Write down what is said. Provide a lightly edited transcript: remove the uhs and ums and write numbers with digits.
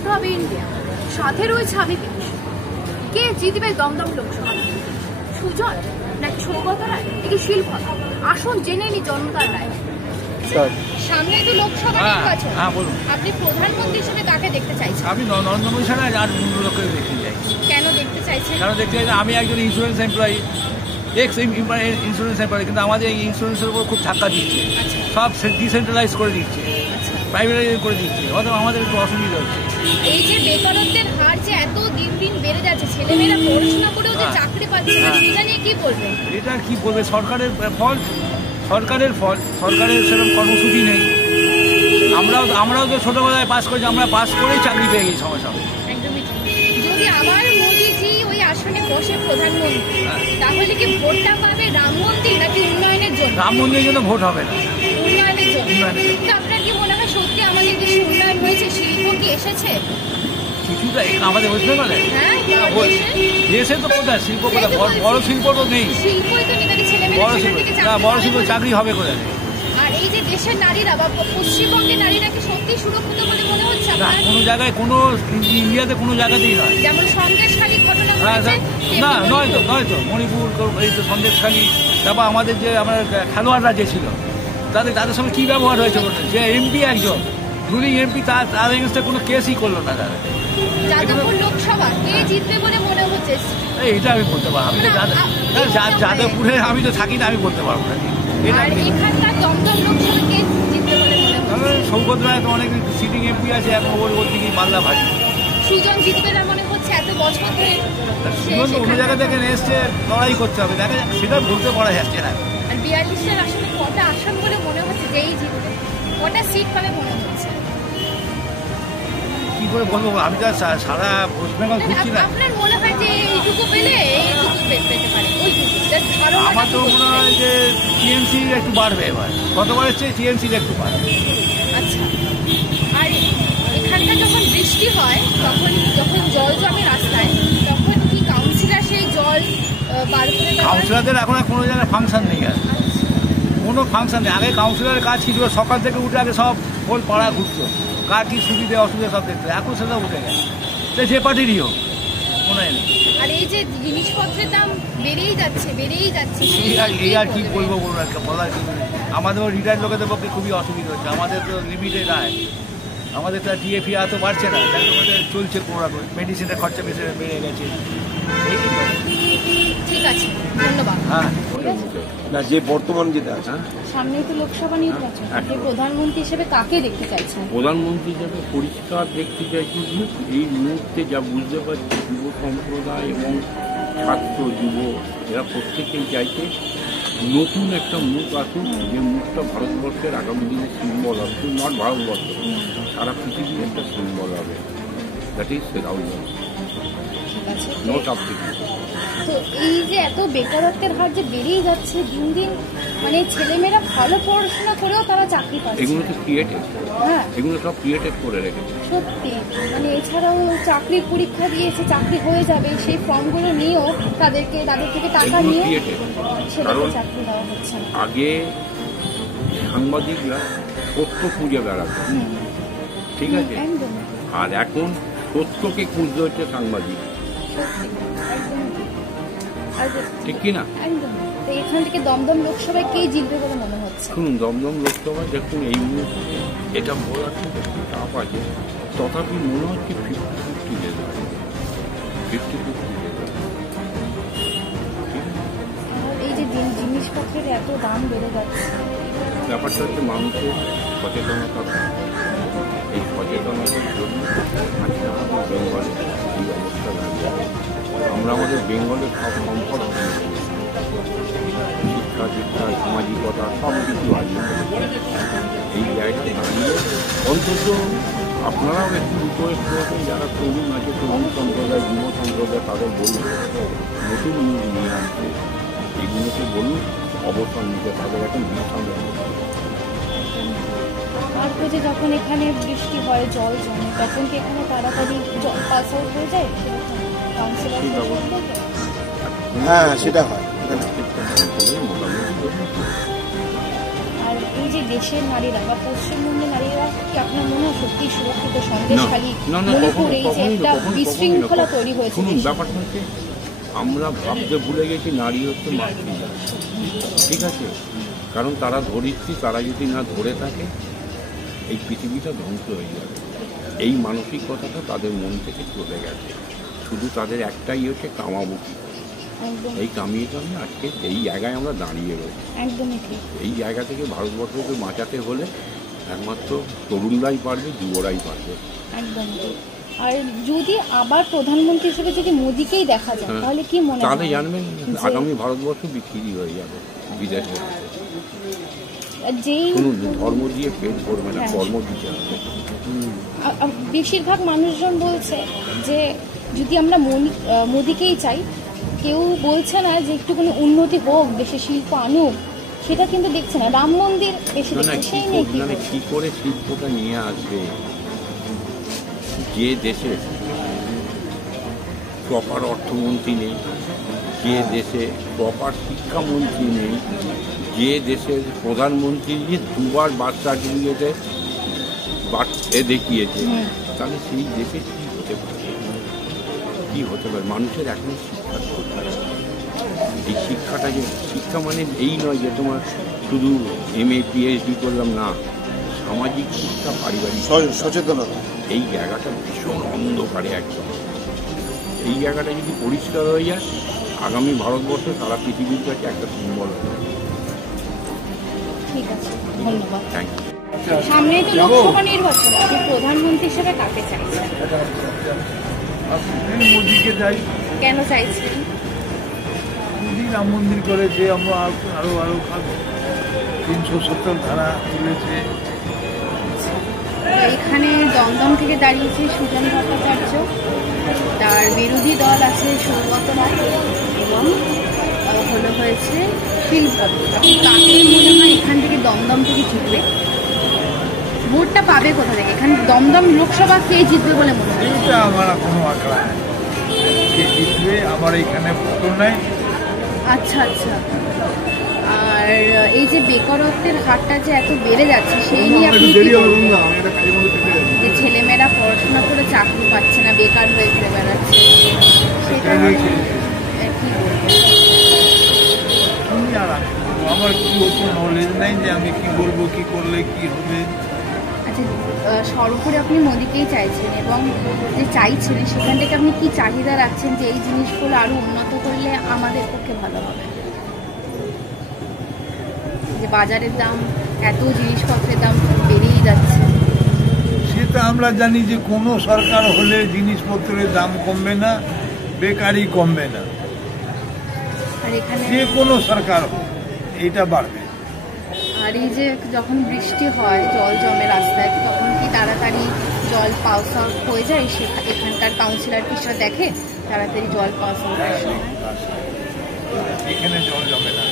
Vote হবে India, সাথে রয়েছে আমি দেশ। কে জিতবে দমদম লোকসভা? সুজন নাকি সৌগত রায় নাকি শিল্পা? আসুন জেনে নি জনতার রায়। সামনে তো লোকসভা নির্বাচন, আপনি প্রধানমন্ত্রী হিসেবে কাকে দেখতে চাইছেন? আমি নরেন্দ্র মোদী ছাড়া আর অন্য লোককে দেখতে চাই। কেন দেখতে চাইছেন? কারণ দেখতে চাই আমি একজন insurance employee, x insurance employee, কিন্তু আমাদের এই ইন্স্যুরেন্সের উপর খুব ধাক্কা দিচ্ছে, সব ডিসেন্ট্রালাইজ করে দিচ্ছে, প্রাইভেটাইজ করে দিচ্ছে, অথবা আমাদের একটু অসুবিধা হচ্ছে। এই যে বেকারত্বের হার যে এত দিন দিন বেড়ে যাচ্ছে, ছেলেমেয়েরা পড়াশোনা করেও যে চাকরি পাচ্ছে না, সেটা নিয়ে কি বলবেন? এটা কি বলবে, সরকারের ফল, সরকারের সেরকম কর্মসূচি নেই। আমরাও তো ছোটবেলায় পাস করেছি, আমরা পাস করেই চাকরি পেয়ে গেছি সঙ্গে সঙ্গে। একদমই ঠিক। যদি আবার মোদিজি ওই আসনে বসে প্রধানমন্ত্রী, তাহলে কি ভোটটা পাবে রাম মন্দির নাকি উন্নয়নের জন্য? রাম মন্দিরের জন্য ভোট হবে না, উন্নয়নের জন্য। আপনার কি মনে হয় সত্যি আমাদের দেশে উন্নয়ন হয়েছে? শিল্প কি এসেছে কিছুটা আমাদের ওয়েস্ট বেঙ্গলে? দেশে তো কোথায় শিল্প, কোথায় বড় শিল্প তো নেই। শিল্পই তো নেই, ছেলেমেয়েরা বড় শিল্প চাকরি হবে কোথায়? আর এই যে দেশের নারীরা বা পশ্চিমবঙ্গের নারীরা কি সত্যি সুরক্ষিত বলে মনে হচ্ছে? কোনো জায়গায়, কোনো ইন্ডিয়াতে কোনো জায়গাতেই নয়। যেমন সন্দেশখালী ঘটনা না, নয় তো মণিপুর, এই তো সন্দেশখালী। তারপর আমাদের যে আমার খেলোয়াড়রা যে ছিল, তাদের সঙ্গে কি ব্যবহার হয়েছে বলতে, যে এমপি একজন রুলিং এমপি, তার এগেন্স্টে কোনো কেসই করলো না তারা। যাদবপুর লোকসভা কে জিতবে বলে মনে হচ্ছে? এটা আমি বলতে পারবো, আমি তো যাদবপুরে আমি তো থাকি না, আমি বলতে পারবো না। এখানকার দমদম লোকসভা কে জিতবে বলে মনে হচ্ছে? সৌগত রায় তো অনেক সিটিং এমপি আছে, এখন ওর দিকেই পাল্লা ভারী। সুজন জিতবে না মনে হচ্ছে? এত বছর ধরে সুজন তো অন্য জায়গা থেকে এসছে, লড়াই করতে হবে, দেখা যাক, সেটা বলতে পারা যাচ্ছে না। আর 42টার আসলে কটা আসন বলে মনে হচ্ছে যেই জিতবে? কটা সিট পাবে মনে হচ্ছে? কি করে বলবো, আমি তো সারা ওয়েস্ট বেঙ্গল ঘুরছি না। আপনার মনে হয় যে এইটুকু পেলে এইটুকু পেতে পারে? আমার তো মনে হয় যে টিএমসি একটু বাড়বে এবার, গতবারের চেয়ে টিএমসির একটু বাড়বে। আচ্ছা, আর এখানটা যখন বৃষ্টি হয়, যখন জল জমে রাস্তায়, তখন কি কাউন্সিলর সেই জল বার করে? কাউন্সিলরদের এখন আর কোনো জায়গায় ফাংশন নেই, আর কোনো ফাংশন নেই। আগে কাউন্সিলরের কাজ কি ছিল, সকাল থেকে উঠে আগে সব ফুল পাড়া ঘুরতো, কার কি সুবিধা অসুবিধা সব দেখতো। এখন সেটা উঠে গেছে, যে পার্টিরই হোক, মনে নেই। আর এই যে জিনিসপত্রের দাম বেড়েই যাচ্ছে এই আর কি বলবো, বলার কিছু নেই। আমাদের রিটায়ার্ড লোকেদের পক্ষে খুবই অসুবিধা হচ্ছে। আমাদের তো লিমিটেড আয়, আমাদের তো ডিএফি এত বাড়ছে না, তাই আমাদের চলছে কোনো রকম। মেডিসিনের খরচা বেশি বেড়ে গেছে। ঠিক আছে, ধন্যবাদ। হ্যাঁ, না, যে বর্তমান যেটা আছে, সামনেই তো লোকসভা নির্বাচন, আপনি প্রধানমন্ত্রী হিসেবে কাকে দেখতে চাইছেন? প্রধানমন্ত্রী হিসেবে পরিষ্কার দেখতে চাইছি। এই মুহূর্তে যা বুঝতে পারছি, যুব সম্প্রদায় এবং ছাত্র যুব এরা প্রত্যেকেই চাইছে নতুন একটা মুখ আসুক, যে মুখটা ভারতবর্ষের আগামী দিনের সিম্বল হবে, শুধু নট ভারতবর্ষ, সারা পৃথিবীর একটা সিম্বল হবে। That is Rahul Gandhi, note of পৃথিবী। তো এই যে এত বেকারত্বের হার যে বেড়েই যাচ্ছে দিন দিন, মানে ছেলেমেয়েরা ভালো পড়াশোনা করেও তারা চাকরি পাচ্ছে। এগুলো তো ক্রিয়েটেড, এগুলো সব ক্রিয়েটেড করে রেখেছে। সত্যি, মানে এছাড়াও চাকরির পরীক্ষা দিয়েছে, চাকরি হয়ে যাবে, সেই ফর্মগুলো নিয়েও তাদের থেকে টাকা নিয়ে সেটাকে চাকরি দেওয়া হচ্ছে। আগে সাংবাদিকরা সত্য খুঁজে বেড়াতো, ঠিক আছে, আর এখন সত্যকে খুঁজতে হচ্ছে সাংবাদিক, ঠিক কিনা? এখান থেকে দমদম লোকসভায় কে জিতবে বলে মনে হচ্ছে? শুনুন, দমদম লোকসভায় দেখুন এই মুহূর্তে এটা বলার একটু চাপ আছে, তথাপি মনে হচ্ছে 50-50 রেজাল্ট, 50-50 রেজাল্ট। এই যে জিনিসপত্রের এত দাম বেড়ে যাচ্ছে, ব্যাপারটা হচ্ছে মানুষের সচেতনতা। এই সচেতনতার জন্য আজকে আমাদের বেঙ্গলে এই অবস্থা দাঁড়িয়ে। আমরা আমাদের বেঙ্গলের সব সম্পদ, শিক্ষা দীক্ষা, সামাজিকতা সব কিছু হারিয়ে ফেলেছে। এই জায়গায় দাঁড়িয়ে অন্তত আপনারাও একটু রিকোয়েস্ট করবেন, যারা তরুণ আছে, তরুণ সম্প্রদায়, যুব সম্প্রদায়, তাদের বলুন নতুন নিউজ নিয়ে আসবে, এগুলোকে বলুন অবসর নিতে, তাদের এখন বিশাল। তারপরে যে যখন এখানে বৃষ্টি হয়, জল জমে, তখন কি এখানে তাড়াতাড়ি জল পাস আউট হয়ে যায়? হ্যাঁ, সেটা হয়। আর এই যে দেশের নারীরা বা পশ্চিমবঙ্গের নারীরা কি আপনার মনে হয় সত্যি সুরক্ষিত? সন্দেশখালী, মণিপুর, এই যে একটা বিশৃঙ্খলা তৈরি হয়েছে। শুনুন, ব্যাপারটা হচ্ছে আমরা ভাবতে ভুলে গেছি নারী হচ্ছে মাতৃ, ঠিক আছে? কারণ তারা ধরিত্রী, তারা যদি না ধরে থাকে এই পৃথিবীটা ধ্বংস হয়ে যাবে। এই মানসিকতাটা তাদের মন থেকে চলে গেছে। শুধু তাদের একটাই হচ্ছে কামাবুকি। এই কামিয়েটা আমি আজকে এই জায়গায় আমরা দাঁড়িয়ে রয়েছি। একদমই ঠিক। এই জায়গা থেকে ভারতবর্ষকে বাঁচাতে হলে একমাত্র তরুণরাই পারবে, যুবরাই পারবে। একদমই ঠিক। আর যদি আবার প্রধানমন্ত্রী হিসেবে যদি মোদিকেই দেখা যায় তাহলে কি মনে হয়? তাহলে জানবেন আগামী ভারতবর্ষ বিক্রি হয়ে যাবে বিদেশে। যেই শুনুন, ধর্ম দিয়ে পেট ভরবে না, কর্ম দিতে হবে। বেশিরভাগ মানুষজন বলছে যে যদি আমরা মোদিকেই চাই, কেউ বলছে না যে একটুখানি উন্নতি হোক, দেশে শিল্প আনুক, সেটা কিন্তু দেখছে না। রাম মন্দির বেশি দেখছে, সেই নেই। কি করে শিল্পটা নিয়ে আসবে? যে দেশে প্রপার অর্থমন্ত্রী নেই, যে দেশে প্রপার শিক্ষামন্ত্রী নেই, যে দেশের প্রধানমন্ত্রী যে দুবার বার্থ সার্টিফিকেটে দেখিয়েছে, তাহলে সেই দেশে কী হতে পারে? কী হতে পারে? মানুষের এখন শিক্ষা দরকার। এই শিক্ষাটা, যে শিক্ষা মানে এই নয় যে তোমার শুধু MA PhD করলাম, না, সামাজিক শিক্ষা, পারিবারিক সচেতনতা। এই জায়গাটা ভীষণ অন্ধকারে একদম। এই জায়গাটা যদি পরিষ্কার হয়ে যায়, আগামী ভারতবর্ষ সারা পৃথিবীর কাছে একটা সিম্বল হবে। ঠিক আছে, ধন্যবাদ। Thank you. সামনে তো লোকসভা নির্বাচন, আপনি প্রধানমন্ত্রী হিসেবে কাকে চাইছেন? মোদিকে চাই। কেন চাইছেন? মোদি রাম মন্দির করেছে, আমরা আরো খাবো। 370 ধারা তুলেছে। এখানে দমদম থেকে দাঁড়িয়েছে সুজন ভট্টাচার্য, তার বিরোধী দল আছে সৌগত রায় এবং হয়েছে শিলভদ্র। আপনি কাকে মনে হয় এখান থেকে দমদম থেকে জিতবে? ভোটটা পাবে কোথা থেকে? এখানে দমদম লোকসভা কে জিতবে বলে মনে হয়? এটা আমার কোনো আঁকড়া নেই, কে জিতবে আমার এখানে ফটো নেই। আচ্ছা আচ্ছা। আর এই যে বেকারত্বের হারটা যে এত বেড়ে যাচ্ছে, সেই নিয়ে আপনি যে ছেলেমেয়েরা পড়াশোনা করে চাকরি পাচ্ছে না, বেকার হয়ে ঘুরে বেড়াচ্ছে, সেটা কি আমার কি ওপর নলেজ নেই যে আমি কি বলবো, কি করলে কি হবে। আচ্ছা, সর্বোপরি আপনি মোদিকেই চাইছেন এবং যে চাইছেন সেখান থেকে আপনি কি চাহিদা রাখছেন যে এই জিনিসগুলো আরো উন্নত করলে আমাদের পক্ষে ভালো হবে? যে বাজারের দাম, এত জিনিসপত্রের দাম বেড়েই যাচ্ছে, সেটা আমরা জানি যে কোনো সরকার হলে জিনিসপত্রের দাম কমবে না, বেকারি কমবে না। আর এখানে যে কোনো সরকার এটা বাড়বে। আর এই যে যখন বৃষ্টি হয়, জল জমে রাস্তায়, তখন কি তাড়াতাড়ি জল পাস আউট হয়ে যায়? এখানকার কাউন্সিলর কি সেটা দেখে তাড়াতাড়ি জল পাস আউট? এখানে জল জমে না।